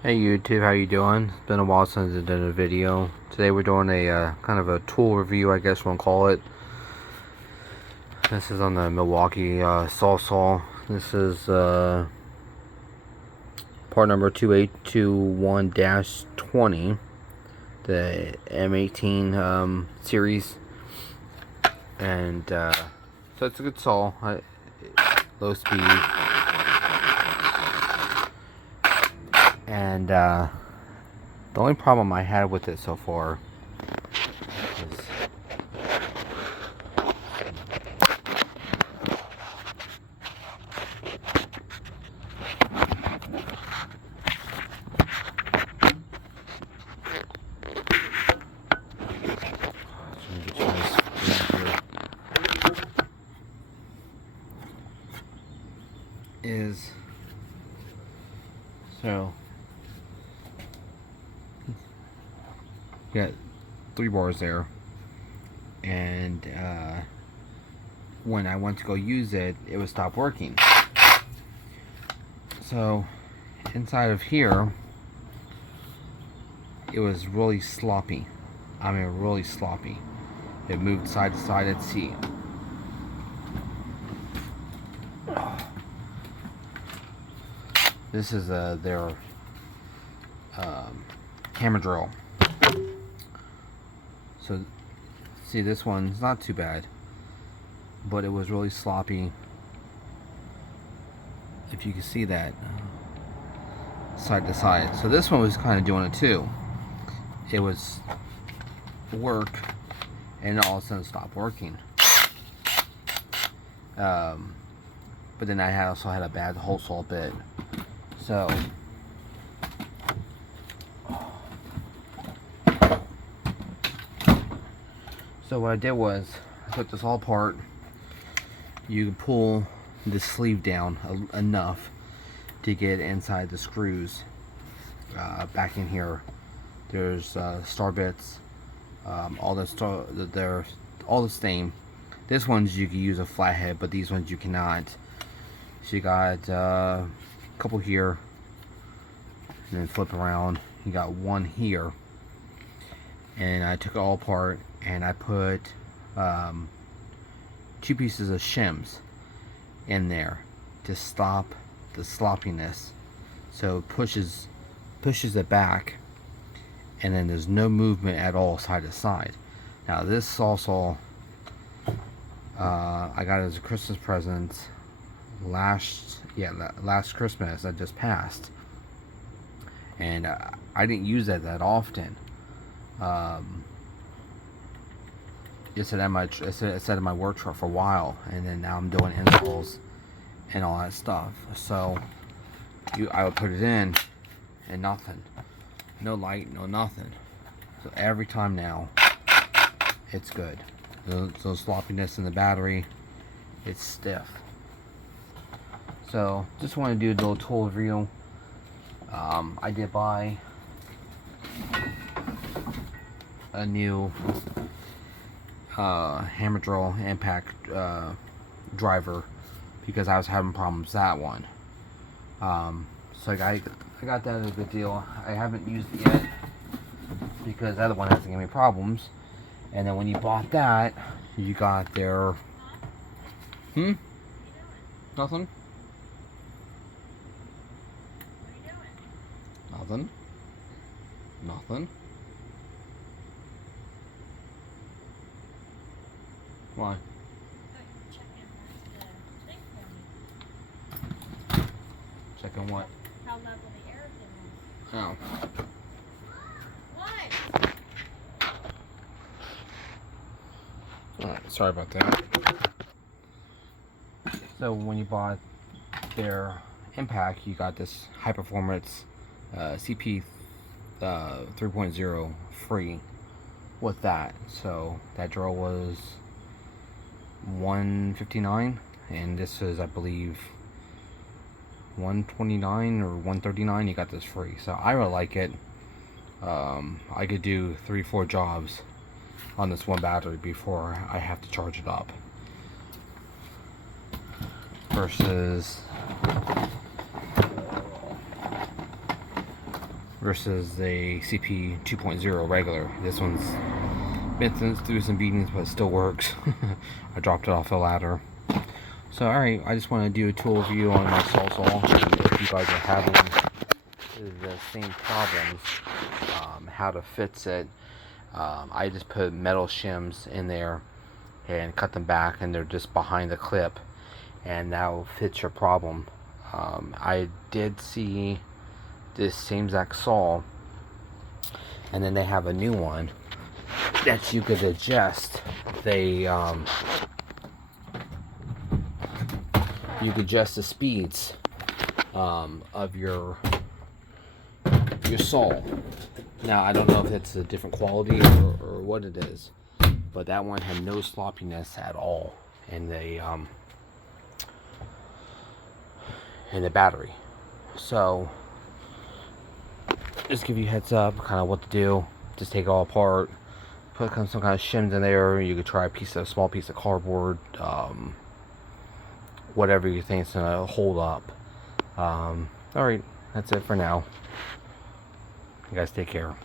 Hey YouTube, how you doing? It's been a while since I did a video. Today we're doing a kind of a tool review, I guess we'll call it. This is on the Milwaukee Sawzall. This is part number 2821-20, the M18 series, and so it's a good saw. Low speed. And the only problem I had with it so far is so you got 3 bars there, and when I went to go use it, it would stop working. So inside of here, it was really sloppy. I mean, really sloppy. It moved side to side at sea. This is their hammer drill. So, see, this one's not too bad, but it was really sloppy. If you can see that, side to side. So this one was kind of doing it too. It was work, and all of a sudden stopped working. But then I also had a bad hole saw bit. So what I did was I took this all apart. You can pull the sleeve down enough to get inside the screws back in here. There's star bits, all the same. This ones you can use a flathead, but these ones you cannot. So you got a couple here, and then flip around. You got one here, and I took it all apart, and I put 2 pieces of shims in there to stop the sloppiness. So it pushes it back, and then there's no movement at all side to side. Now this Sawzall, I got it as a Christmas present last Christmas that just passed, and I didn't use that often. It said in my work truck for a while, and then now I'm doing installs and all that stuff. So I would put it in, and nothing, no light, no nothing. So every time now, it's good. So sloppiness in the battery, it's stiff. So just want to do a little tool review. I did buy a new hammer drill impact driver because I was having problems with that one. So I got that at a good deal. I haven't used it yet because the other one hasn't given me problems. And then when you bought that, you got their nothing. Nothing. Why? Checking what? How level the air is. Oh. What? Alright, sorry about that. So when you bought their impact, you got this high performance CP 3.0 free with that. So that drill was $159, and this is, I believe, $129 or $139. You got this free, so I really like it. I could do 3-4 jobs on this one battery before I have to charge it up, versus versus the CP 2.0 regular. This one's been through some beatings, but it still works. I dropped it off the ladder. So alright, I just want to do a tool review on my Sawzall. If you guys are having the same problems, how to fix it. I just put metal shims in there and cut them back, and they're just behind the clip, and that will fit your problem. I did see this same exact saw, and then they have a new one that you could adjust. You could adjust the speeds of your saw. Now I don't know if it's a different quality or what it is, but that one had no sloppiness at all in the battery. So just give you a heads up kind of what to do. Just take it all apart, put some kind of shims in there. You could try a small piece of cardboard, whatever you think is gonna hold up. Alright, that's it for now. You guys take care.